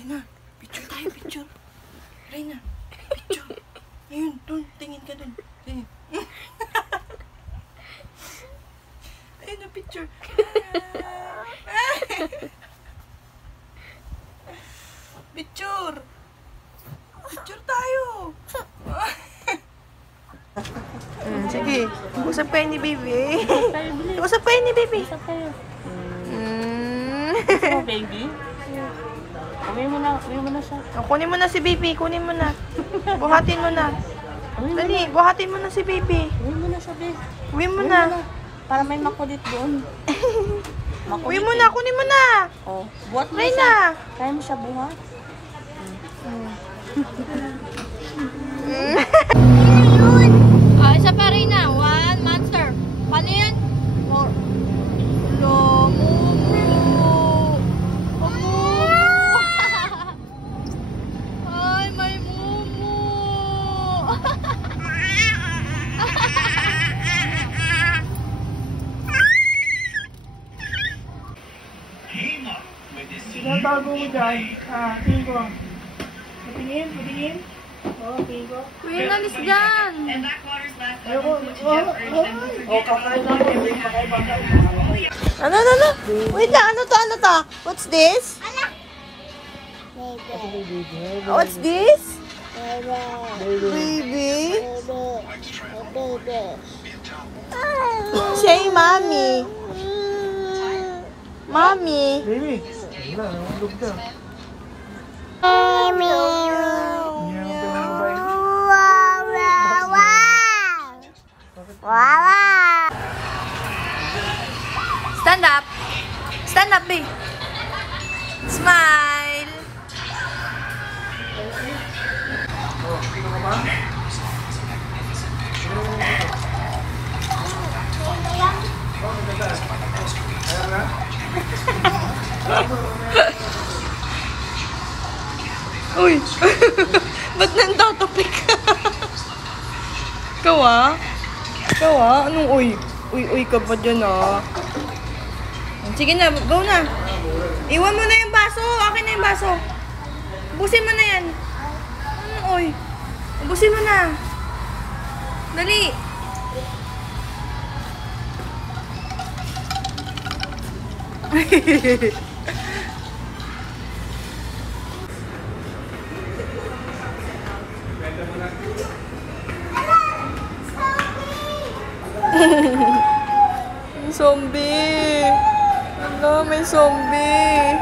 Reyna, picture tayo, picture. Reyna, picture. Ayun, dun, tingin ka dun. Tingin. Ayun na, picture. Picture. Picture tayo. Sige, usap kayo ni baby. Usap kayo ni baby. Usap kayo. So, baby? Uwi mo na siya. Kunin mo na si baby, kunin mo na. Buhatin mo na. Dali, buhatin mo na si baby. Uwi mo na siya, babe. Uwi mo na. Para may makulit doon. Uwi mo na, kunin mo na. Oh, buhat mo Reyna. siya. Kaya mo siya buhat. Isa pa rin na. One monster. Paano yan? More. Ay, may mumu. Sino bago mo dyan? Tingin ko. Patingin? Oo, tingin ko. Kuya nalis dyan. Ayoko. Kakain na. Ano? Wait lang, ano to? What's this? What's this? Baby? Say mommy. Mommy. Baby, wala, nahulog na. Stand up. Stand up, babe. Smile. Uy. Ba't nantatapik ka? Ikaw ah? Anong uy? Uy ka pa dyan ah. Sige na, go na. Iwan mo na yung baso. Akin na yung baso. Ubusin mo na yan. Ano uy? Ubusin mo na. Dali. Zombie. Ano, may zombie.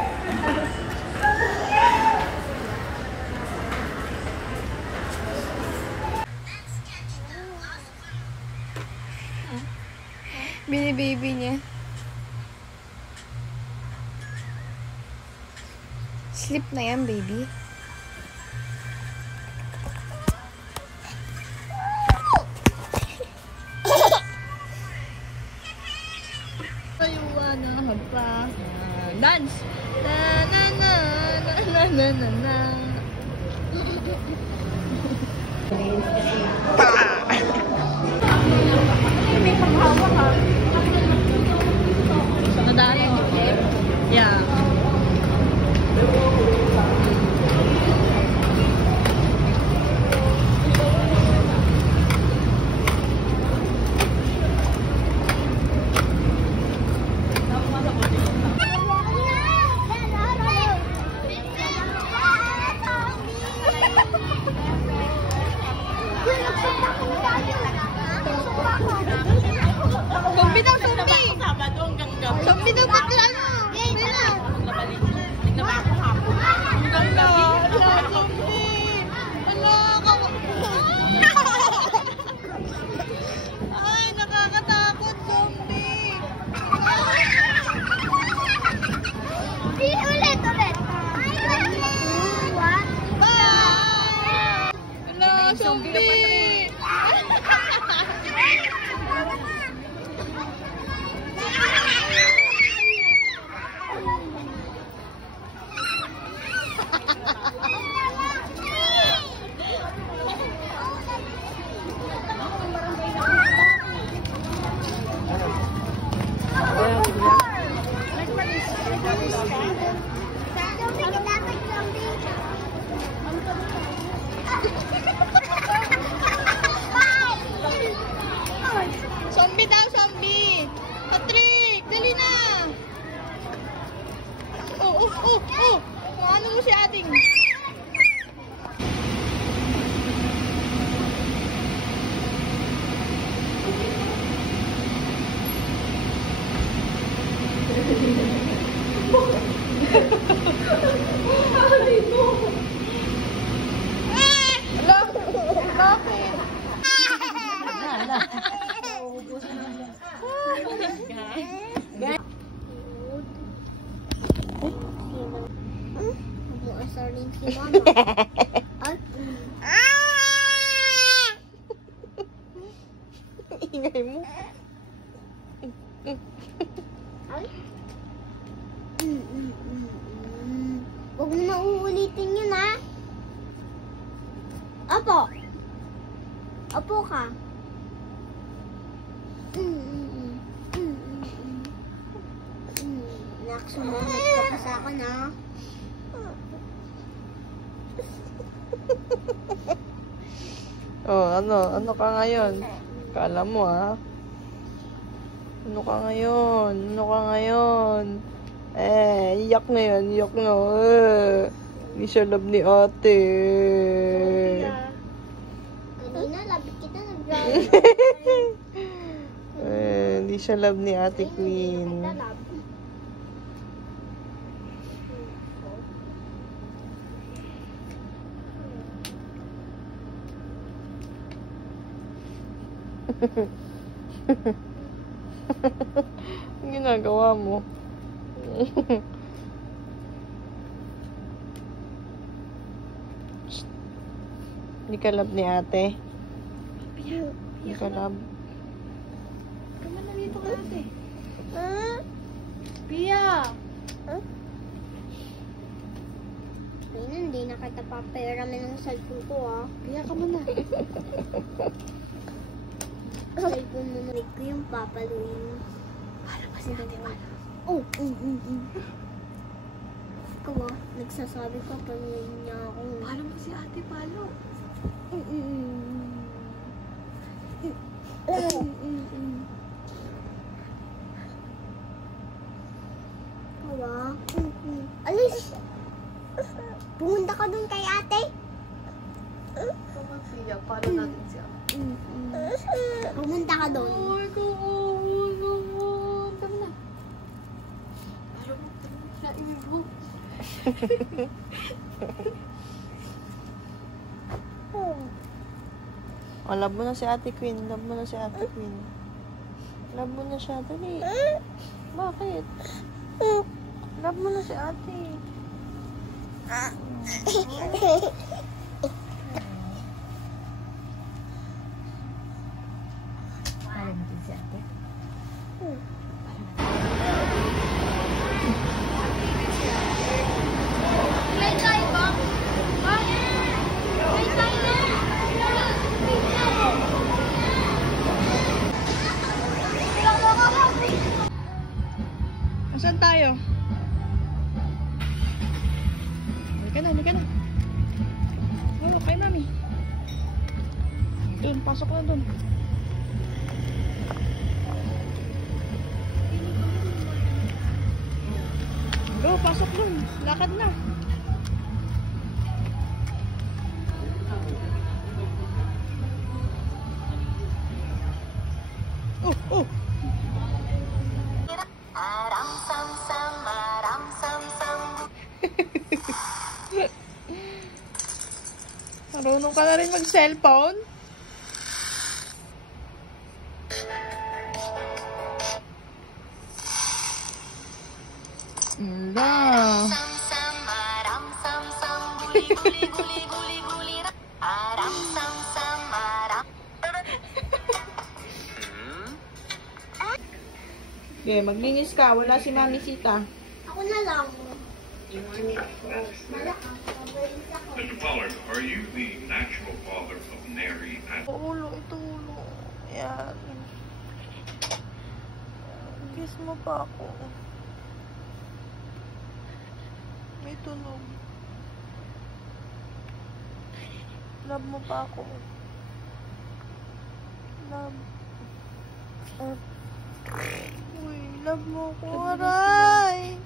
Bini-baby niya. Sleep na yan, baby. Dance. Na na na na na na na. May panghawa ka. Nadali mo. Yeah. Zombie daw, zombie! Zombie daw, bakla na! Tignan ba ako hapon? Ala, zombie! Ala, ay, nakakatakot, zombie! Ulit! Bye! Ala, zombie! Kung ano mo si ating? Bakit? Sorry si mama. Ingay mo. Huwag mo na uulitin yun, ha? Opo. Opo ka. Naksumunod ka pa sa akin, ha? Oh, ano ka ngayon? Kala mo, ha? Ano ka ngayon? Iyak na yan, iyak na. Hindi siya love ni ate. Kanina, labit kita nag-drive. Hindi siya love ni ate Queen. Ang ginagawa mo. Hindi ka love ni ate? Hindi ka love? Kaman na dito ka ate. Pia! Ayun, hindi na kita paperaman ng cellphone ko, ha? Pia ka muna. Cellphone mo na ko yung papaluin. Para pa si ate pala. Oh, Ikaw, nagsasabi ka pa niya ako. Paano mo si ate palo? Wala. Alis! Pumunta ka dun kay ate. Kaman Pia, paano natin siya? Pumunta ka dun. Ay, tama na. Paano mo siya ibig Oh, love mo na si ate Queen. Love mo na si ate Queen. Love mo na siya. Dali. Bakit? Love mo na si ate. Paano natin si ate? May tayo ba? May tayo na. Asan tayo? Halika na. Oh, kay mami. Doon, pasok na doon. Go, pasok doon. Lakad na. Oh. Marunong ka na rin mag-cellphone? Ala. Okay, maglinis ka. Wala si Mami Sita. Ako na lang. Mr. Pollard, are you the natural father of Mary? Ulo. Yan. Kiss mo pa ako. May tunog. Love mo pa ako. Love. Uy, love mo ko. Aray!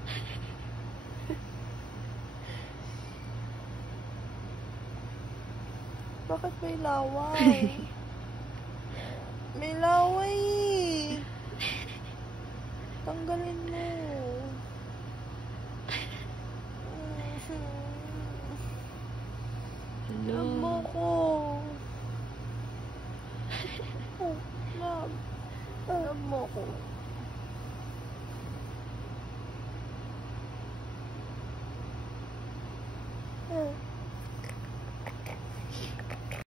Bakit may laway? May laway. Tanggalin mo. Love mo ko. Oh, love. Love mo ko. Oh.